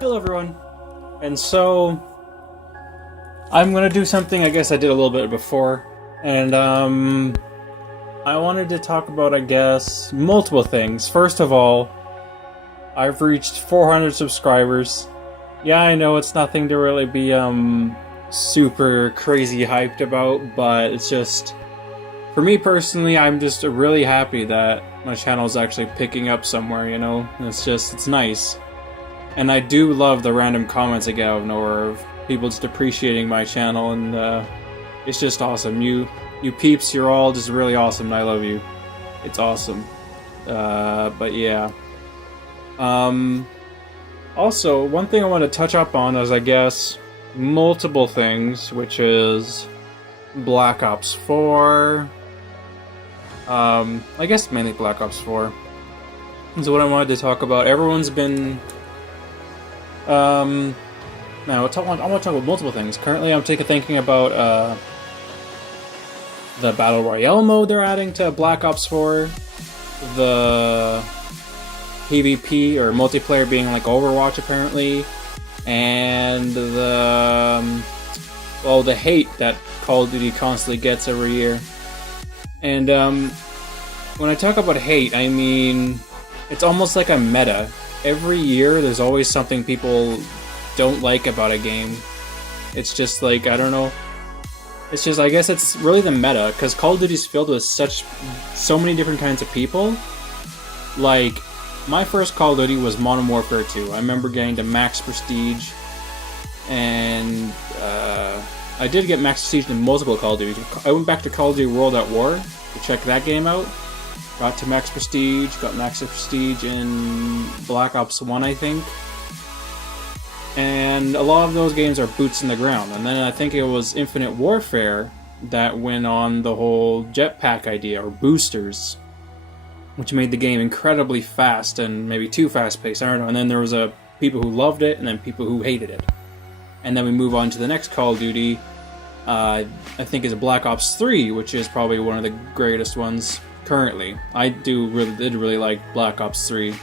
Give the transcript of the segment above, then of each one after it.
Hello everyone. And so I'm gonna do something I guess I did a little bit before. And I wanted to talk about, I guess, multiple things. First of all, I've reached 400 subscribers. Yeah, I know it's nothing to really be super crazy hyped about, but it's just, for me personally, I'm just really happy that my channel is actually picking up somewhere, you know? It's nice. And I do love the random comments I get out of nowhere of people just appreciating my channel, and it's just awesome. You peeps, you're all just really awesome, and I love you. It's awesome. But yeah. Also, one thing I want to touch up on is, I guess, multiple things, which is Black Ops 4. I guess mainly Black Ops 4. So what I wanted to talk about, everyone's been... now, I want to talk about multiple things. Currently, I'm thinking about the Battle Royale mode they're adding to Black Ops 4, the PvP or multiplayer being like Overwatch apparently, and the hate that Call of Duty constantly gets every year. And when I talk about hate, I mean it's almost like a meta. Every year, there's always something people don't like about a game. It's just like, I don't know. It's just, I guess it's really the meta, because Call of Duty's filled with so many different kinds of people. Like, my first Call of Duty was Modern Warfare 2. I remember getting to max prestige, and I did get max prestige in multiple Call of Duties. I went back to Call of Duty World at War to check that game out. Got to max prestige, got max prestige in Black Ops 1, I think. And a lot of those games are boots in the ground. And then I think it was Infinite Warfare that went on the whole jetpack idea, or boosters, which made the game incredibly fast and maybe too fast-paced, I don't know. And then there was people who loved it and then people who hated it. And then we move on to the next Call of Duty, I think is Black Ops 3, which is probably one of the greatest ones currently. I did really like Black Ops 3.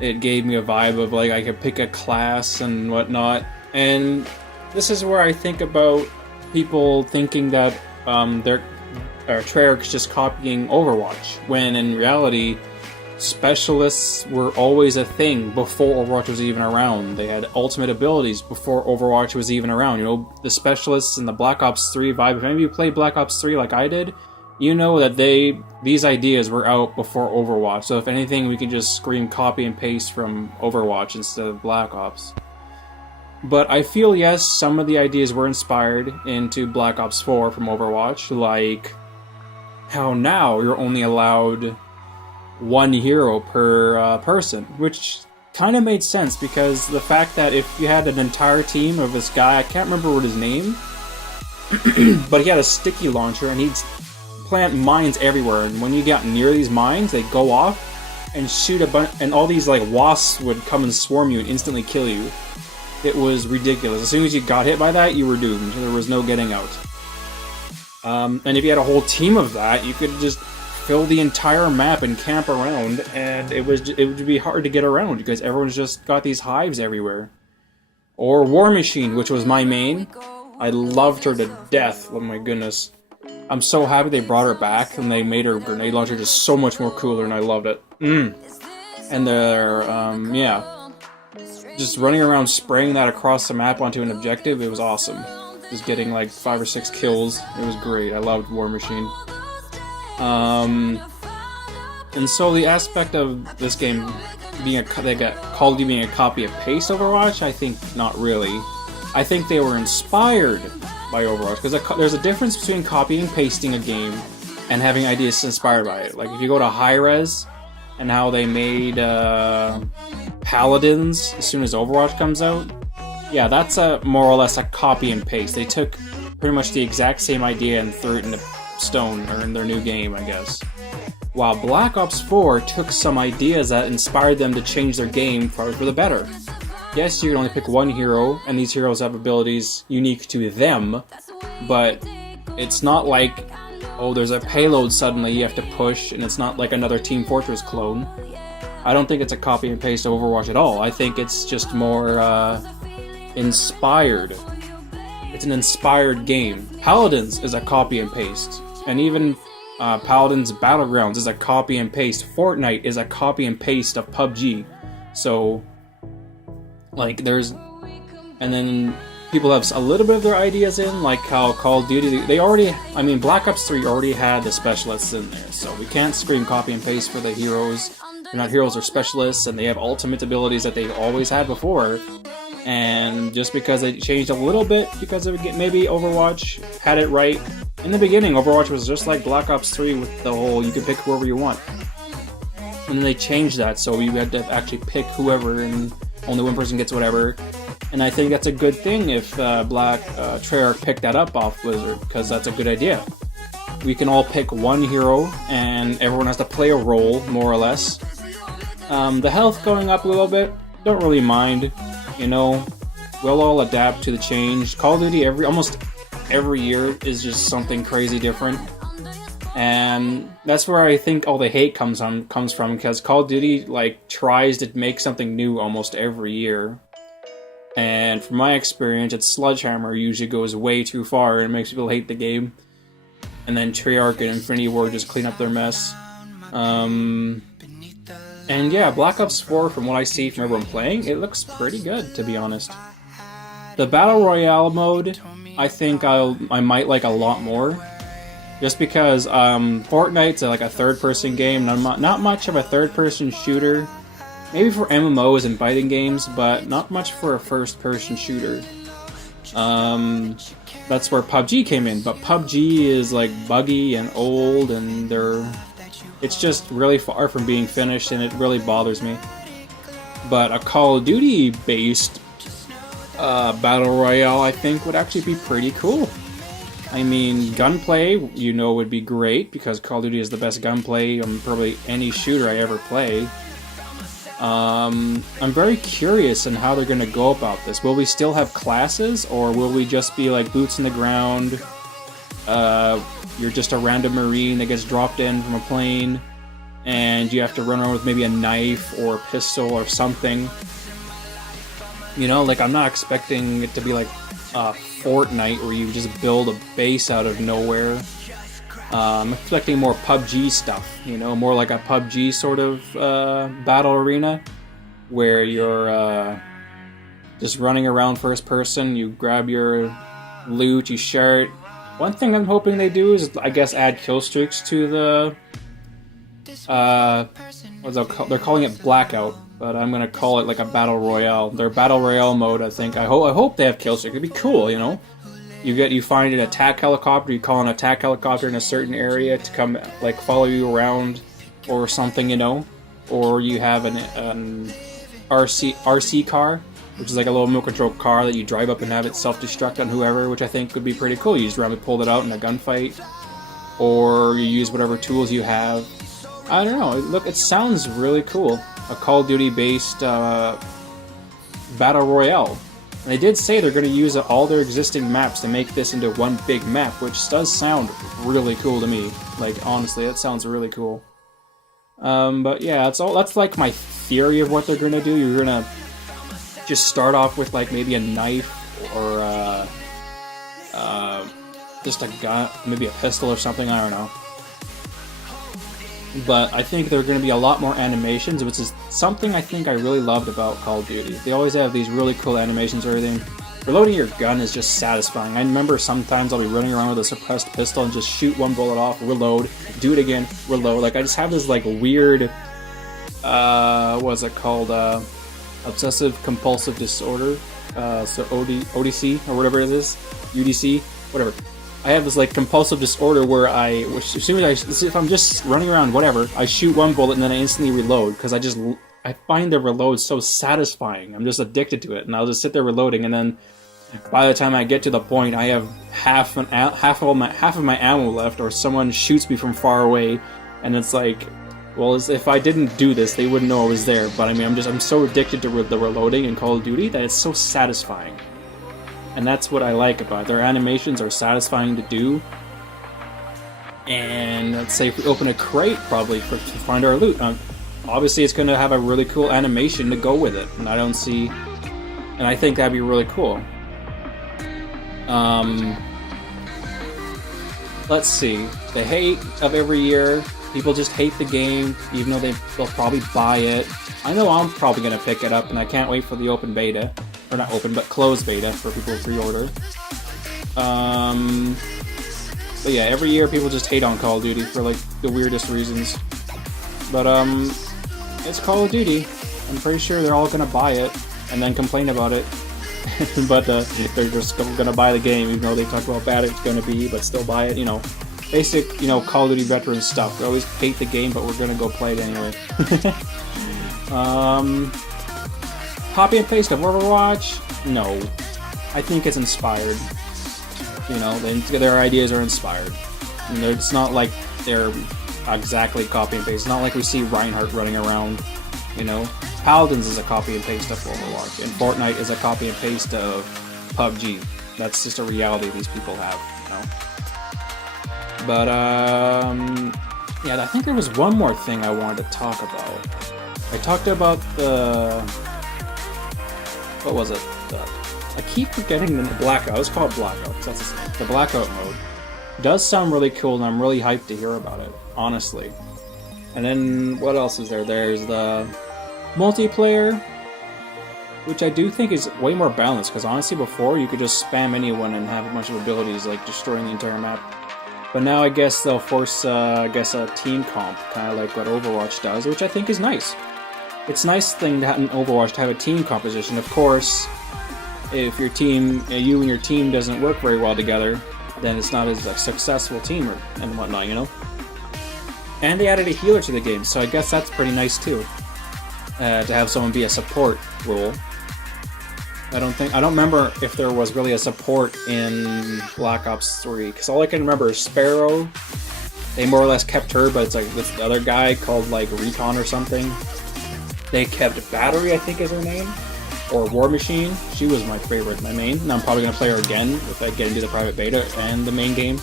It gave me a vibe of like I could pick a class and whatnot. And this is where I think about people thinking that Treyarch's just copying Overwatch, when in reality specialists were always a thing before Overwatch was even around. They had ultimate abilities before Overwatch was even around. You know, the specialists in the Black Ops 3 vibe. If any of you played Black Ops 3 like I did, you know that these ideas were out before Overwatch. So if anything, we can just scream copy and paste from Overwatch instead of Black Ops. But I feel, yes, some of the ideas were inspired into Black Ops 4 from Overwatch, like how now you're only allowed one hero per person, which kind of made sense because the fact that if you had an entire team of this guy, I can't remember what his name, but he had a sticky launcher and he'd plant mines everywhere, and when you got near these mines, they'd go off and shoot a bunch, and all these like wasps would come and swarm you and instantly kill you. It was ridiculous. As soon as you got hit by that, you were doomed. There was no getting out. And if you had a whole team of that, you could just fill the entire map and camp around, and it would be hard to get around because everyone's just got these hives everywhere. Or War Machine, which was my main. I loved her to death. Oh my goodness. I'm so happy they brought her back and they made her grenade launcher just so much more cooler, and I loved it. And they're, yeah. Just running around spraying that across the map onto an objective, it was awesome. Just getting like 5 or 6 kills, it was great. I loved War Machine. And so the aspect of this game being Call of Duty being a copy of paste Overwatch, I think not really. I think they were inspired by Overwatch, because there's a difference between copying and pasting a game and having ideas inspired by it. Like if you go to Hi-Rez and how they made Paladins as soon as Overwatch comes out, yeah, that's more or less a copy and paste. They took pretty much the exact same idea and threw it into stone, or in their new game, I guess. While Black Ops 4 took some ideas that inspired them to change their game for the better. Yes, you can only pick one hero, and these heroes have abilities unique to them, but it's not like, oh, there's a payload suddenly you have to push, and it's not like another Team Fortress clone. I don't think it's a copy and paste of Overwatch at all. I think it's just more inspired. It's an inspired game. Paladins is a copy and paste, and even Paladins Battlegrounds is a copy and paste. Fortnite is a copy and paste of PUBG. So, like, there's, and then people have a little bit of their ideas in, like how Call of Duty, they already, I mean, Black Ops 3 already had the specialists in there, so we can't scream copy and paste for the heroes. They're not heroes, or specialists, and they have ultimate abilities that they always had before. And just because they changed a little bit, because of maybe Overwatch had it right. In the beginning, Overwatch was just like Black Ops 3 with the whole, you can pick whoever you want. And then they changed that, so you had to actually pick whoever, and only one person gets whatever. And I think that's a good thing if Treyarch picked that up off Blizzard, because that's a good idea. We can all pick one hero, and everyone has to play a role, more or less. The health going up a little bit, don't really mind. You know, we'll all adapt to the change. Call of Duty almost every year is just something crazy different, and that's where I think all the hate comes from, because Call of Duty like tries to make something new almost every year. And from my experience, its Sledgehammer usually goes way too far and makes people hate the game. And then Treyarch and Infinity Ward just clean up their mess. And yeah, Black Ops 4, from what I see from everyone playing, it looks pretty good, to be honest. The Battle Royale mode, I think I might like a lot more. Just because Fortnite's like a third-person game, not much of a third-person shooter. Maybe for MMOs and fighting games, but not much for a first-person shooter. That's where PUBG came in, but PUBG is like buggy and old, and it's just really far from being finished, and it really bothers me. But a Call of Duty based Battle Royale, I think, would actually be pretty cool. I mean, gunplay, would be great, because Call of Duty is the best gunplay on probably any shooter I ever play. I'm very curious on how they're going to go about this. Will we still have classes, or will we just be like boots in the ground? You're just a random Marine that gets dropped in from a plane, and you have to run around with maybe a knife or a pistol or something. Like, I'm not expecting it to be like Fortnite, where you just build a base out of nowhere. I'm expecting more PUBG stuff, more like a PUBG sort of battle arena, where you're just running around first person, you grab your loot, you share it. One thing I'm hoping they do is, I guess, add kill streaks to the, they're calling it Blackout, but I'm gonna call it like a Battle Royale. Their Battle Royale mode, I think, I hope they have kill streaks. It'd be cool, You find an attack helicopter, you call an attack helicopter in a certain area to come, like, follow you around or something, Or you have an RC car, which is like a little remote control car that you drive up and have it self-destruct on whoever, which I think would be pretty cool. You just randomly pull it out in a gunfight, or you use whatever tools you have. I don't know, it sounds really cool. A Call of Duty-based Battle Royale. And they did say they're going to use all their existing maps to make this into one big map, which does sound really cool to me. Like, honestly, that sounds really cool. But yeah, that's like my theory of what they're going to do. You're going to just start off with like maybe a knife, or just a gun, maybe a pistol or something, I don't know. But I think there are going to be a lot more animations, which is something I think I really loved about Call of Duty. They always have these really cool animations and everything. Reloading your gun is just satisfying. I remember sometimes I'll be running around with a suppressed pistol and just shoot one bullet off, reload, do it again, reload. Like, I just have this like weird, what's it called, obsessive compulsive disorder, so ODC, or whatever it is, UDC, whatever. I have this like compulsive disorder where as soon as if I'm just running around, whatever, I shoot one bullet and then I instantly reload, because I find the reload so satisfying. I'm just addicted to it, and I'll just sit there reloading, and then by the time I get to the point, I have half of my ammo left, or someone shoots me from far away, and it's like, well, if I didn't do this, they wouldn't know I was there. But I mean, I'm so addicted to the reloading in Call of Duty that it's so satisfying. And that's what I like about it. Their animations are satisfying to do. And let's say if we open a crate, probably to find our loot. obviously it's going to have a really cool animation to go with it, and I think that'd be really cool. Let's see. The hate of every year. People just hate the game, even though they'll probably buy it. I know I'm probably going to pick it up, and I can't wait for the open beta. Or not open, but closed beta for people to pre-order. But yeah, every year people just hate on Call of Duty for like the weirdest reasons. But it's Call of Duty. I'm pretty sure they're all going to buy it, and then complain about it. But they're just going to buy the game, even though they talk about how bad it's going to be, but still buy it, you know. Basic, you know, Call of Duty veteran stuff. We always hate the game, but we're going to go play it anyway. Copy and paste of Overwatch? No. I think it's inspired. You know, their ideas are inspired. And it's not like they're exactly copy and paste. It's not like we see Reinhardt running around, you know. Paladins is a copy and paste of Overwatch, and Fortnite is a copy and paste of PUBG. That's just a reality these people have, you know. But, yeah, I think there was one more thing I wanted to talk about. I talked about what was it? I keep forgetting the Blackout. It's called Blackout. That's the Blackout mode. It does sound really cool, and I'm really hyped to hear about it, honestly. And then, what else is there? There's the multiplayer, which I do think is way more balanced, because honestly, before, you could just spam anyone and have a bunch of abilities, like destroying the entire map. But now I guess they'll force, a team comp, kind of like what Overwatch does, which I think is nice. It's a nice thing to have in Overwatch to have a team composition. Of course, if your team, you and your team doesn't work very well together, then it's not as a successful team and whatnot, you know? And they added a healer to the game, so I guess that's pretty nice too. To have someone be a support role. I don't remember if there was really a support in Black Ops 3, because all I can remember is Sparrow. They more or less kept her, but it's like this other guy called like Recon or something. They kept Battery, I think is her name, or War Machine. She was my favorite, my main, and I'm probably going to play her again if I get into the private beta and the main game.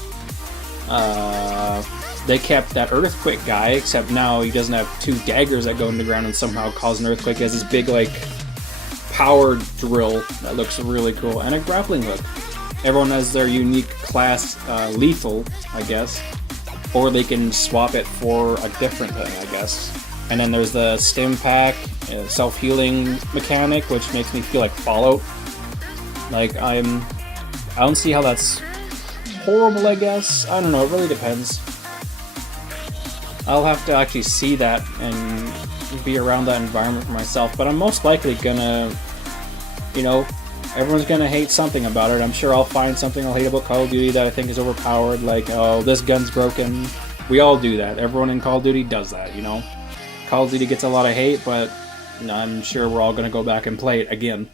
They kept that Earthquake guy, except now he doesn't have two daggers that go in the ground and somehow cause an earthquake. He has this big, like, power drill that looks really cool, and a grappling hook. Everyone has their unique class, lethal, I guess, or they can swap it for a different thing, I guess. And then there's the stim pack, self-healing mechanic, which makes me feel like Fallout. Like, I don't see how that's horrible, I guess. I don't know, it really depends. I'll have to actually see that and be around that environment for myself, but I'm most likely gonna, you know, everyone's gonna hate something about it. I'm sure I'll find something I'll hate about Call of Duty that I think is overpowered, like, oh, this gun's broken. We all do that. Everyone in Call of Duty does that, you know? Call of Duty gets a lot of hate, but I'm sure we're all gonna go back and play it again.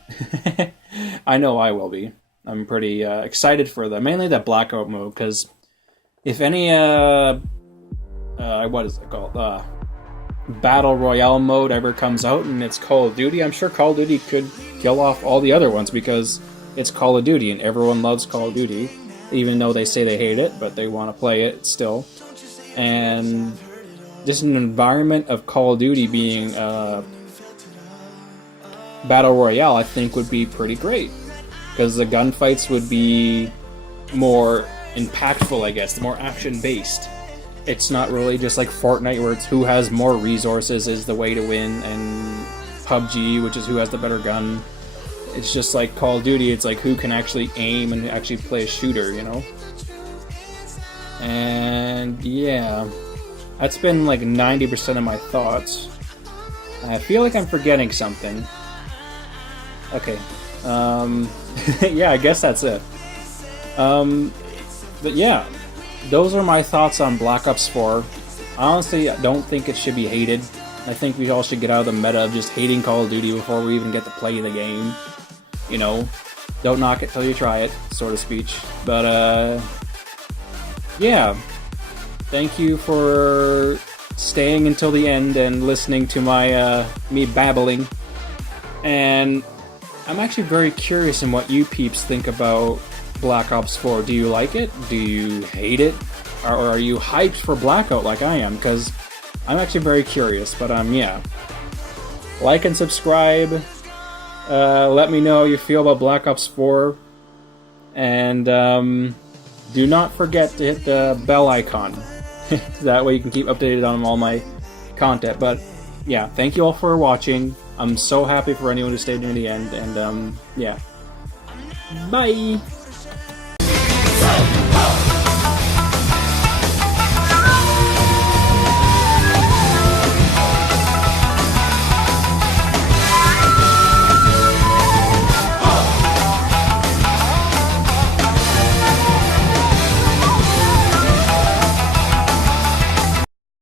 I know I will be. I'm pretty excited for mainly that Blackout mode, because if any, what is it called? Battle Royale mode ever comes out and it's Call of Duty, I'm sure Call of Duty could kill off all the other ones, because it's Call of Duty and everyone loves Call of Duty, even though they say they hate it, but they want to play it still. And just an environment of Call of Duty being Battle Royale, I think would be pretty great, because the gunfights would be more impactful, I guess, more action-based. It's not really just like Fortnite, where it's who has more resources is the way to win, and PUBG, which is who has the better gun. It's just like Call of Duty, it's like who can actually aim and actually play a shooter, you know? And yeah, that's been like 90% of my thoughts. I feel like I'm forgetting something. Okay. Yeah, I guess that's it. But yeah, those are my thoughts on Black Ops 4. Honestly, I don't think it should be hated. I think we all should get out of the meta of just hating Call of Duty before we even get to play the game. You know, don't knock it till you try it, sort of speech. But, yeah. Thank you for staying until the end and listening to my, me babbling. And I'm actually very curious in what you peeps think about Black Ops 4. Do you like it? Do you hate it? Or are you hyped for Blackout like I am? Because I'm actually very curious, but yeah. Like and subscribe. Let me know how you feel about Black Ops 4. And do not forget to hit the bell icon. That way you can keep updated on all my content. But yeah, thank you all for watching. I'm so happy for anyone who stayed near the end. And yeah. Bye!